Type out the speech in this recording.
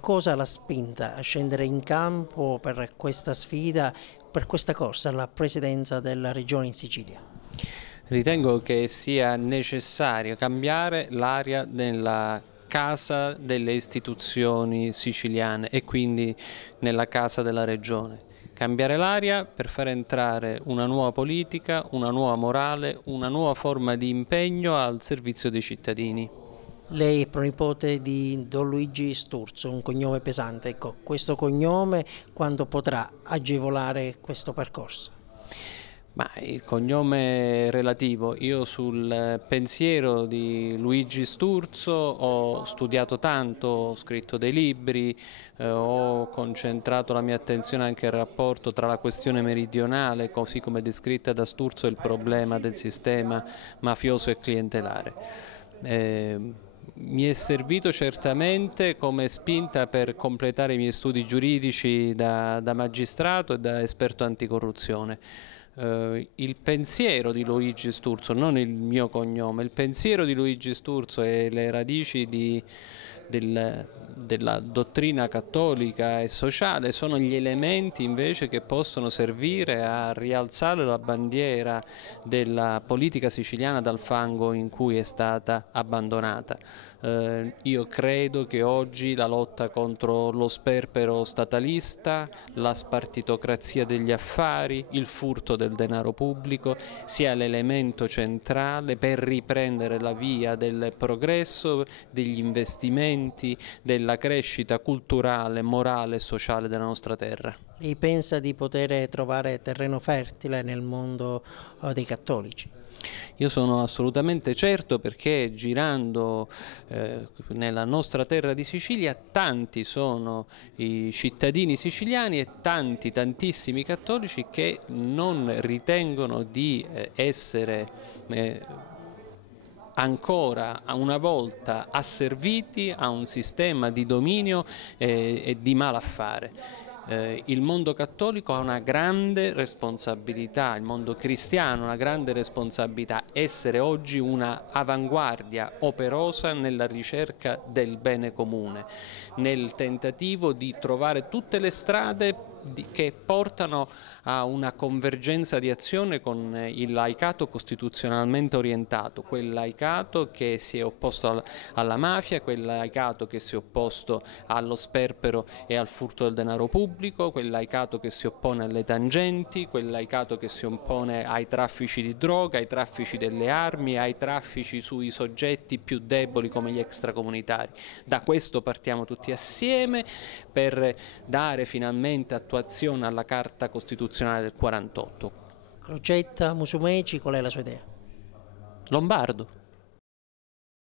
Cosa l'ha spinta a scendere in campo per questa sfida, per questa corsa alla presidenza della regione in Sicilia? Ritengo che sia necessario cambiare l'aria nella casa delle istituzioni siciliane e quindi nella casa della regione. Cambiare l'aria per far entrare una nuova politica, una nuova morale, una nuova forma di impegno al servizio dei cittadini. Lei è pronipote di Don Luigi Sturzo, un cognome pesante. Ecco, questo cognome quando potrà agevolare questo percorso? Ma il cognome è relativo. Io sul pensiero di Luigi Sturzo ho studiato tanto, ho scritto dei libri, ho concentrato la mia attenzione anche al rapporto tra la questione meridionale, così come descritta da Sturzo, e il problema del sistema mafioso e clientelare. Mi è servito certamente come spinta per completare i miei studi giuridici da magistrato e da esperto anticorruzione. Il pensiero di Luigi Sturzo, non il mio cognome, il pensiero di Luigi Sturzo e le radici della dottrina cattolica e sociale sono gli elementi invece che possono servire a rialzare la bandiera della politica siciliana dal fango in cui è stata abbandonata. Io credo che oggi la lotta contro lo sperpero statalista, la spartitocrazia degli affari, il furto del denaro pubblico sia l'elemento centrale per riprendere la via del progresso, degli investimenti, della crescita culturale, morale e sociale della nostra terra. Lei pensa di poter trovare terreno fertile nel mondo dei cattolici? Io sono assolutamente certo, perché girando nella nostra terra di Sicilia tanti sono i cittadini siciliani e tantissimi cattolici che non ritengono di essere ancora una volta asserviti a un sistema di dominio e di malaffare. Il mondo cattolico ha una grande responsabilità, il mondo cristiano ha una grande responsabilità, essere oggi una avanguardia operosa nella ricerca del bene comune, nel tentativo di trovare tutte le strade che portano a una convergenza di azione con il laicato costituzionalmente orientato, quel laicato che si è opposto alla mafia, quel laicato che si è opposto allo sperpero e al furto del denaro pubblico, quel laicato che si oppone alle tangenti, quel laicato che si oppone ai traffici di droga, ai traffici delle armi, ai traffici sui soggetti più deboli come gli extracomunitari. Da questo partiamo tutti assieme per dare finalmente attuazione alla Carta Costituzionale del 48. Crocetta, Musumeci, qual è la sua idea? Lombardo.